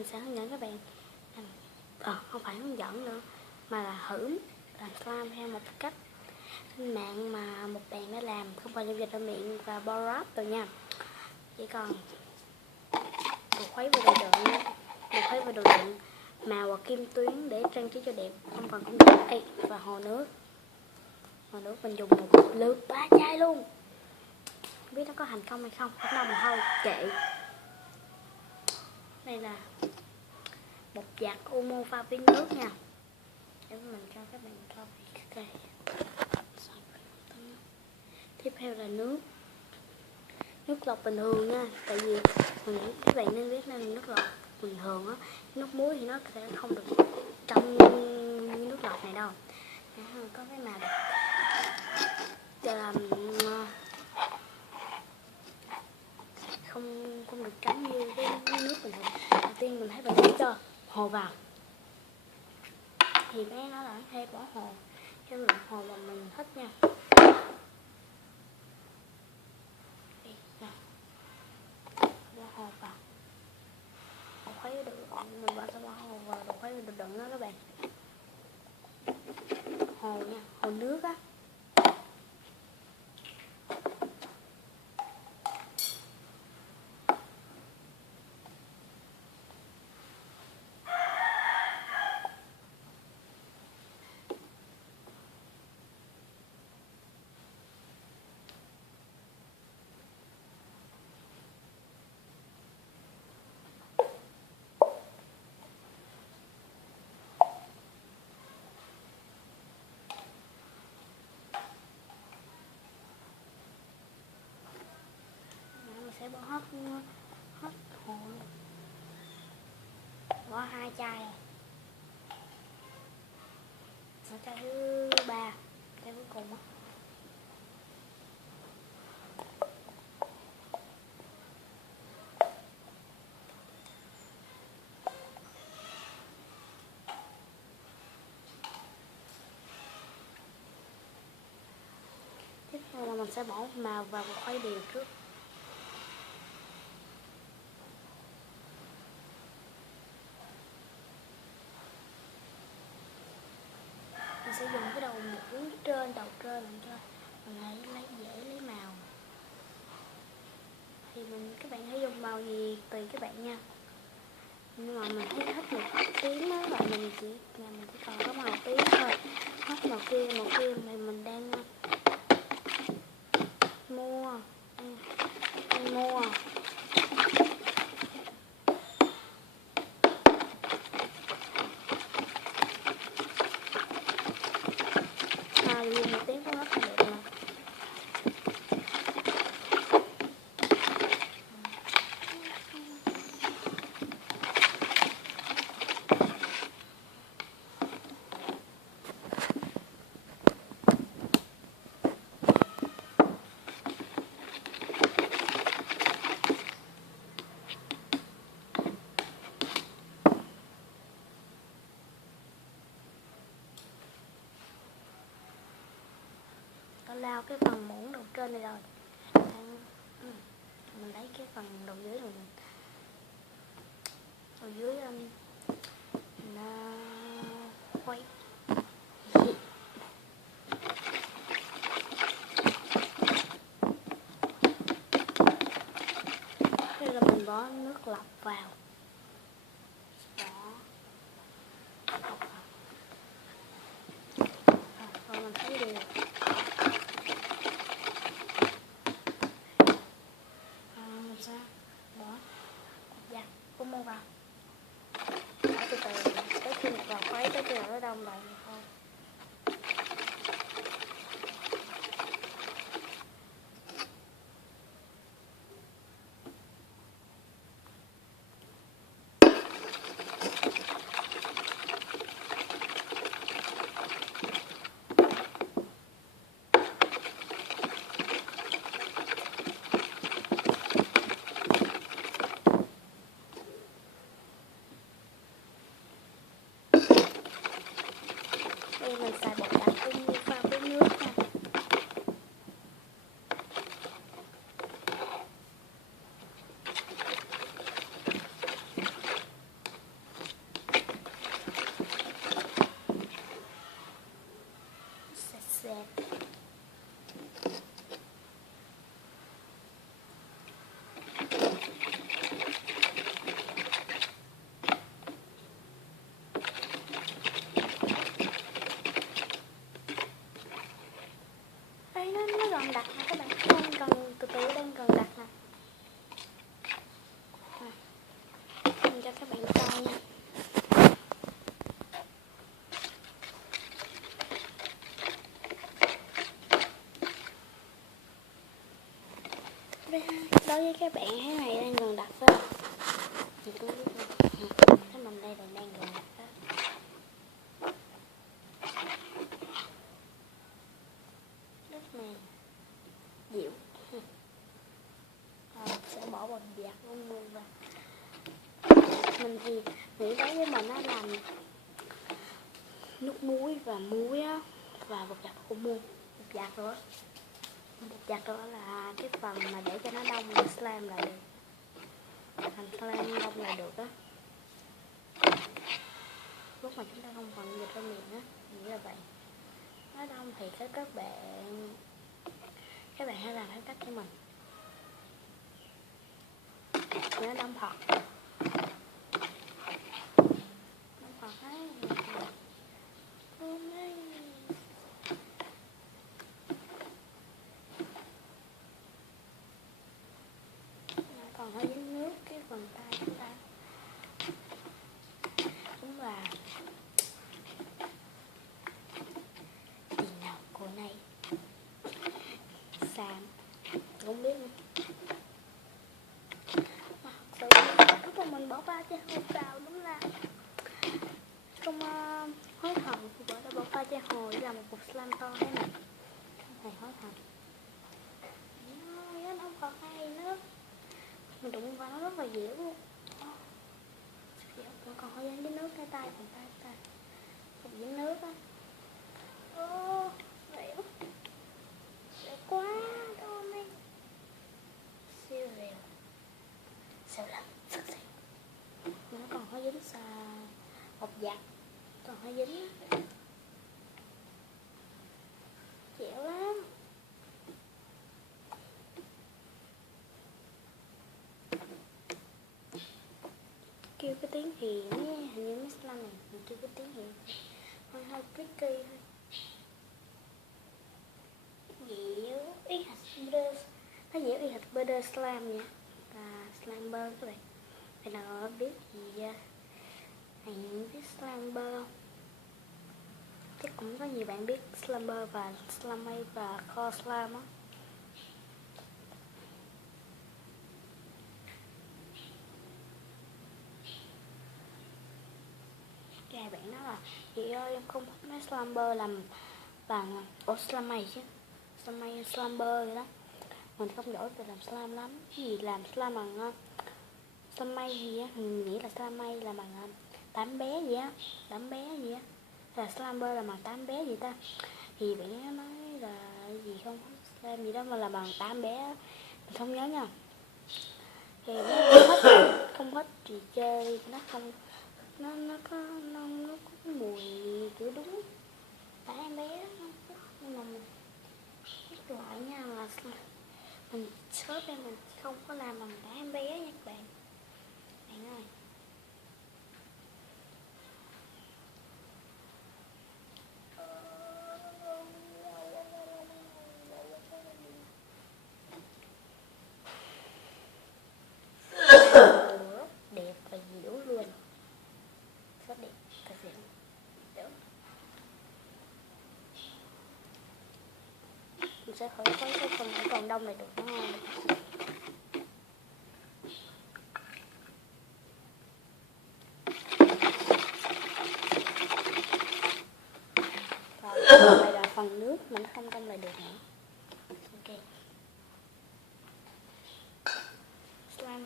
mình sẽ hướng dẫn các bạn không phải hướng dẫn nữa mà là thử làm slime theo một cách trên mạng mà một bạn đã làm, không phải giao dịch ở miệng và Borat rồi nha. Chỉ còn đồ khuấy và đồ đựng, màu và kim tuyến để trang trí cho đẹp, không cần công dụng. Và hồ nước mình dùng một lượt 3 chai luôn, không biết nó có thành công hay không, không đâu mà thôi kệ. Đây là một giặt Omo pha với nước nha, để mình cho các bạn coi cái tiếp theo là nước lọc bình thường nha, tại vì các bạn nên biết nên nước lọc bình thường á, nước muối thì nó sẽ không được trong như nước lọc này đâu. Có cái nào không được trắng như cái nước bình thường. Đầu tiên mình thấy bạn thấy cho hồ vào thì bé nó là hay bỏ hồ theo lượng hồ mà mình thích nha. Bỏ hồ vào, đồ khuấy được, mình bỏ bỏ hồ vào đồ khuấy được đựng đó các bạn. Hồ nha, hồ nước á. Sẽ bỏ hết hồ luôn. Bỏ 2 chai rồi. Bỏ chai thứ 3, chai cuối cùng á. Tiếp theo là mình sẽ bỏ màu vào và khuấy đều trước. Mình sẽ dùng cái đầu muỗng trên, đầu trên làm cho mình dễ lấy màu. Thì các bạn hãy dùng màu gì tùy các bạn nha. Nhưng mà mình thấy hết một tiếng đó là mình chỉ còn có màu tím thôi. Hết màu kia thì mình đang mua. Luôn một tiếng cũng hết được rồi. Lao cái phần muỗng đầu trên này rồi, mình lấy cái phần đầu dưới rồi, mình khuấy. Đây là mình bỏ nước lọc vào, rồi mình thấy đều. Mình sẽ bỏ giặt Omo vào, bỏ từ từ tới khi vào khuấy, tới khi nào nó đông lại thôi. đối với các bạn cái này đang gần đặt đó, thì tôi biết rồi. Cái mình đây là đang gần đặt đó. Rất này dịu. Sẽ bỏ vào giặt luôn và mình thì nghĩ đối với mình nó làm nước muối và muối á, và bột giặt của mua bột giặt nữa. Bột giặt đó là cái phần mà để cho nó đông là slam lại được, thành slam đông lại được á. Lúc mà chúng ta không còn dịch ra miệng á, nghĩ là vậy. Nó đông thì các bạn hãy làm theo cách của mình. Nó đông thật, đông thật ấy. Còn hơi dính nước cái phần tay chúng ta. Đúng là gì nào cô này Sam không biết nữa. Mà thật sự lúc mà mình bỏ pha chứ không vào đúng là không hối hận khi bỏ pha cho hồi là một cục slime to thế này. Thầy hối hận. Nó không còn hay nữa. Mình đụng vào nó rất là dẻo luôn. Dẻo còn hơi dính nước cái tay còn tay không dính nước á. Dẻo quá đâu này. Siêu dẻo. Siêu lắm, thật sự. Nó còn hơi dính bột giặt, còn hơi dính á. Dẻo lắm. Kêu cái tiếng hiền nha, hình như mấy slime này mình kêu cái tiếng hiền hơi tricky thôi. Dẻo y hệt butter, nó dẻo y hệt butter slime nha, và slime bơ các bạn. Bạn nào biết gì hãy biết slime bơ không? Chắc cũng có nhiều bạn biết slime bơ và slime và core slime á. Vài bạn nói là chị ơi em không thích mấy slumber làm bằng slime chứ slime vậy đó, mình không giỏi về làm slime lắm. Cái gì làm slime bằng slime gì á, mình nghĩ là slime là bằng tám bé gì á, là slumber là bằng tám bé gì ta, thì bạn ấy nói là gì không slime gì đó mà là bằng tám bé, mình không nhớ nha. Thì nó không hết thì chơi nó không, nó có mùi kiểu đúng tại em bé nhưng mà mình biết loại nha là mình shop em mình không có làm bằng đá em bé nha các bạn ơi. Đẹp và dẻo luôn, rất đẹp và dẻo. Mình sẽ thử cái phần còn đông này được không? Còn này là phần nước mình không đông lại được nữa. Ok. Slime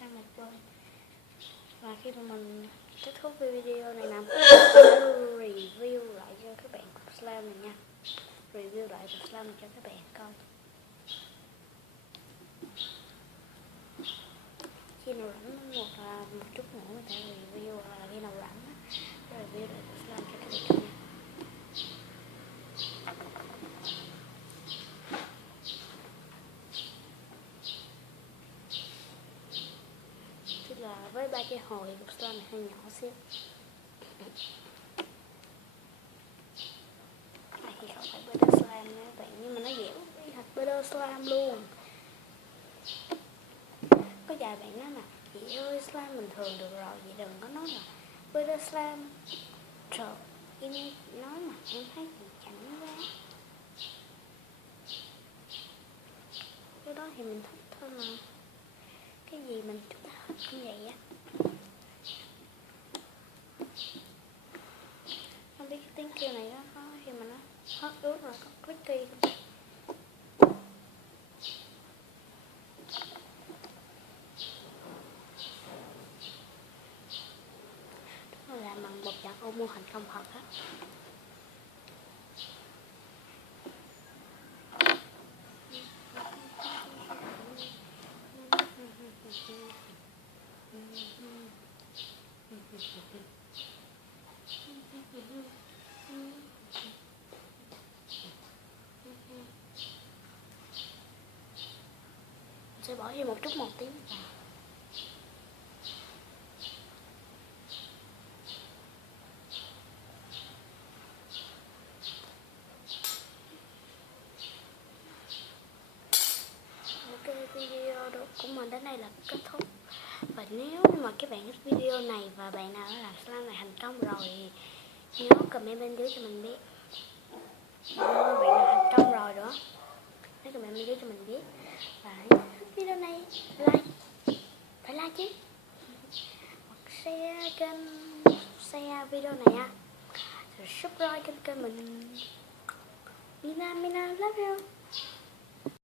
này quên. Và khi mà mình kết thúc video này nè, sẽ review lại cho các bạn cục slime này nha. Review lại cục slime này cho các bạn coi. Khi nào rảnh một chút nữa mình sẽ review, hoặc là khi nào rảnh review lại cục slime cho các bạn coi nha. Tức là với ba cái hồi cục slime này hơi nhỏ xíu. Thì không phải butter slime nữa các bạn, nhưng mà nó dẻo y hệt butter slime luôn. Có vài bạn nói là chị ơi slime bình thường được rồi, vậy đừng có nói là butter slime. Trời, em nói mà em thấy chẳng quá. Cái đó thì mình thích thôi mà. Cái gì mình chúng ta hết cũng vậy á. Không biết cái tiếng kêu này nó có khi mà nó hết ướt rồi có clicky không? Nó làm bằng bột giặt ô mua thành công thật á. Sẽ bỏ thêm một chút màu tím vào. Ok, video của mình đến đây là kết thúc. Và nếu mà các bạn thích video này và bạn nào đã làm slime này thành công rồi thì nhớ comment bên dưới cho mình biết. Bạn nào thành công rồi nữa, nhớ comment bên dưới cho mình biết. Và video này like, phải like chứ, hoặc share kênh, share video này nha, rồi subscribe kênh mình. Mina love you.